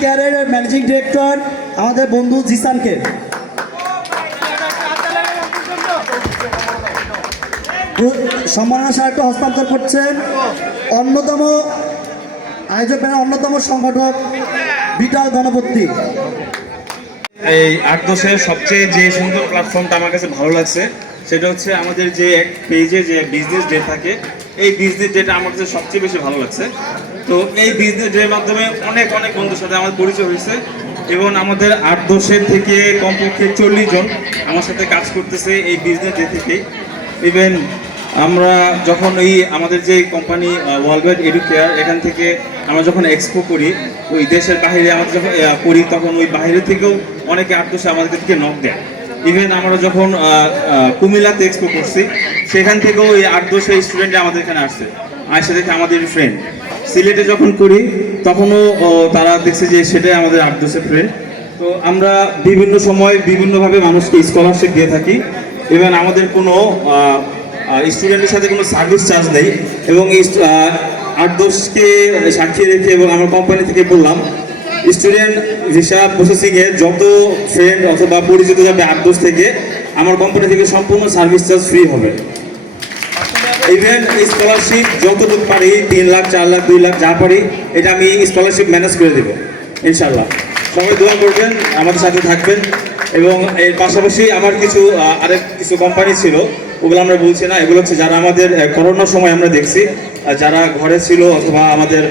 কেয়ারের managing director আমাদের বন্ধু জিসানকে। সম্মাননা স্মারকটা হস্তান্তর করছেন অন্যতম আয়োজক প্যানেল অন্যতম সংগঠক বিটাল গণপতি। এই ৮-১০-এর সবচেয়ে যে সুন্দর প্ল্যাটফর্মটা আমার কাছে ভালো লাগছে সেটা হচ্ছে আমাদের যে এক পেজে যে বিজনেস ডে থাকে, এই বিজনেস ডেটা আমার কাছে সবচেয়ে বেশি ভালো লাগছে। তো এই বিজনেস ডের মাধ্যমে অনেক অনেক বন্ধুর সাথে আমার পরিচয় হয়েছে এবং আমাদের ৮-১০-এর থেকে কমপক্ষে ৪০ জন আমার সাথে কাজ করতেছে এই বিজনেস ডে থেকেই। ইভেন আমরা যখন আমাদের যে কোম্পানি ওয়ার্ল্ড ওয়াইড এডুকেয়ার, এখান থেকে আমরা যখন এক্সপো করি ওই দেশের বাইরে আমরা যখন করি, তখন ওই বাইরে থেকেও অনেকে ৮-১০ আমাদের থেকে নক দেয়। ইভেন আমরা যখন কুমিল্লাতে এক্সপো করছি, সেখান থেকেও ওই ৮-১০ স্টুডেন্ট আমাদের এখানে আসছে, আসে দেখে আমাদের ফ্রেন্ড। সিলেটে যখন করি তখনও তারা দেখছে যে সেটাই আমাদের ৮-১০ ফ্রেন্ড। তো আমরা বিভিন্ন সময় বিভিন্নভাবে মানুষকে স্কলারশিপ দিয়ে থাকি। ইভেন আমাদের কোনো স্টুডেন্টের সাথে কোনো সার্ভিস চার্জ নেই এবং এই ৮-১০কে সাক্ষী রেখে এবং আমার কোম্পানি থেকে বললাম স্টুডেন্ট ভিসা প্রসেসিংয়ে যত ফ্রেন্ড অথবা পরিচিত যাবে ৮-১০ থেকে, আমার কোম্পানি থেকে সম্পূর্ণ সার্ভিস চার্জ ফ্রি হবে। ইভেন স্কলারশিপ যতটুকু পারি, ৩ লাখ ৪ লাখ ২ লাখ যা পারি, এটা আমি স্কলারশিপ ম্যানেজ করে দেবো ইনশাল্লাহ। সবাই দোয়া করবেন, আমাদের সাথে থাকবেন। এবং এর পাশাপাশি আমার আরেক কিছু কোম্পানি ছিল, ওগুলো আমরা বলছি না। এগুলো হচ্ছে যারা আমাদের করোনার সময় আমরা দেখছি যারা ঘরে ছিল অথবা আমাদের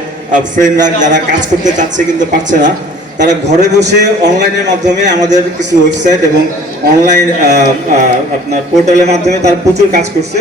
ফ্রেন্ডরা যারা কাজ করতে চাচ্ছে কিন্তু পারছে না, তারা ঘরে বসে অনলাইনের মাধ্যমে আমাদের কিছু ওয়েবসাইট এবং অনলাইন আপনার পোর্টালের মাধ্যমে তারা প্রচুর কাজ করছে।